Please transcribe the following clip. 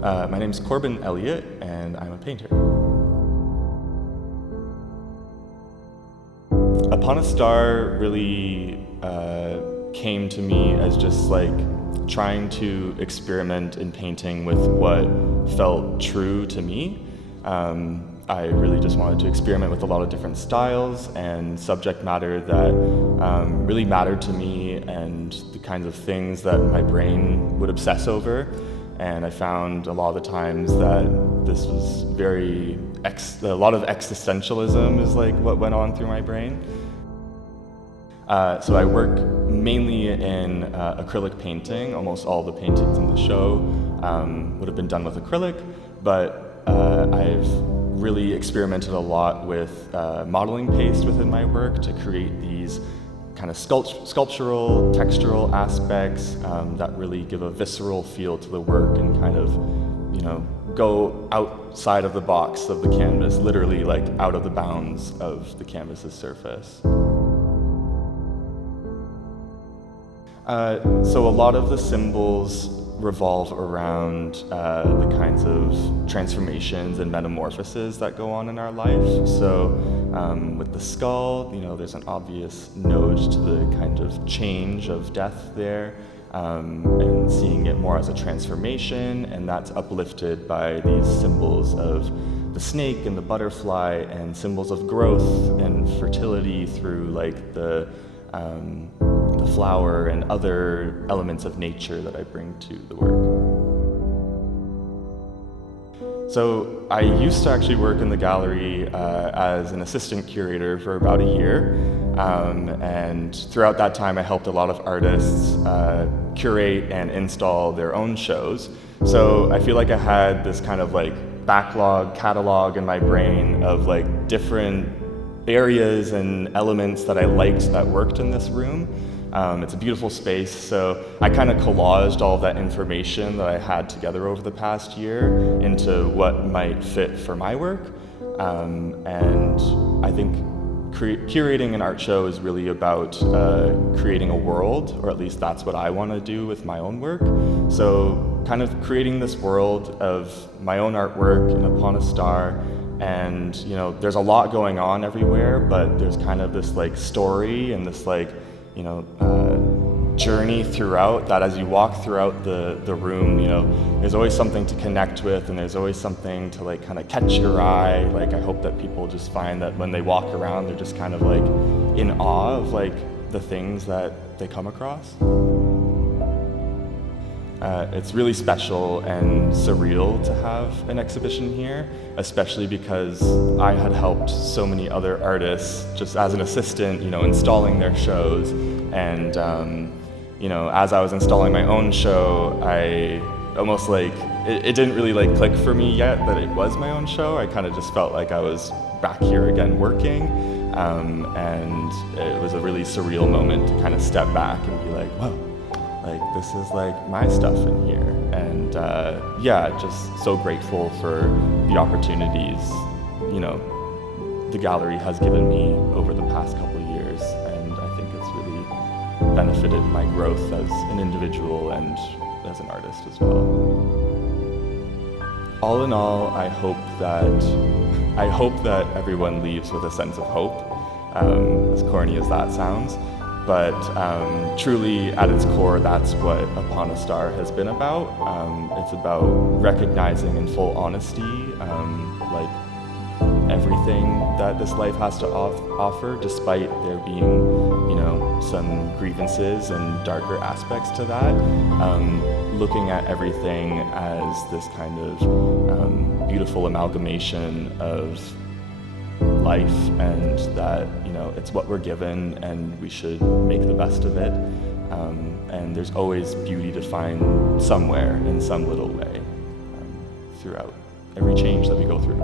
My name's Corbin Elliot, and I'm a painter. Upon a Star really came to me as just like trying to experiment in painting with what felt true to me. I really just wanted to experiment with a lot of different styles and subject matter that really mattered to me and the kinds of things that my brain would obsess over. And I found a lot of the times that this was a lot of existentialism is like what went on through my brain. So I work mainly in acrylic painting. Almost all the paintings in the show would have been done with acrylic, but I've really experimented a lot with modeling paste within my work to create these kind of sculptural, textural aspects that really give a visceral feel to the work and kind of, go outside of the box of the canvas, literally like out of the bounds of the canvas's surface. So a lot of the symbols revolve around the kinds of transformations and metamorphoses that go on in our life. So with the skull, there's an obvious node to the kind of change of death there, and seeing it more as a transformation, and that's uplifted by these symbols of the snake and the butterfly and symbols of growth and fertility through like the flower and other elements of nature that I bring to the work. So I used to actually work in the gallery as an assistant curator for about a year, and throughout that time I helped a lot of artists curate and install their own shows. So I feel like I had this kind of like catalog in my brain of like different areas and elements that I liked that worked in this room. It's a beautiful space, so I kind of collaged all of that information that I had together over the past year into what might fit for my work. And I think curating an art show is really about creating a world, or at least that's what I want to do with my own work. So kind of creating this world of my own artwork and Upon a Star. And there's a lot going on everywhere, but there's kind of this like story and this like journey throughout that as you walk throughout the room, there's always something to connect with, and there's always something to like kind of catch your eye. Like I hope that people just find that when they walk around, they're just kind of like in awe of like the things that they come across. It's really special and surreal to have an exhibition here, especially because I had helped so many other artists just as an assistant, installing their shows. And, as I was installing my own show, I almost like, it didn't really like click for me yet that it was my own show. I kind of just felt like I was back here again working. And it was a really surreal moment to kind of step back and be like, whoa. Like, this is like my stuff in here. And just so grateful for the opportunities, the gallery has given me over the past couple of years. And I think it's really benefited my growth as an individual and as an artist as well. All in all, I hope that everyone leaves with a sense of hope, as corny as that sounds. But truly, at its core, that's what Upon a Star has been about. It's about recognizing in full honesty, like everything that this life has to offer, despite there being, some grievances and darker aspects to that. Looking at everything as this kind of beautiful amalgamation of life, and that it's what we're given and we should make the best of it, and there's always beauty to find somewhere in some little way throughout every change that we go through.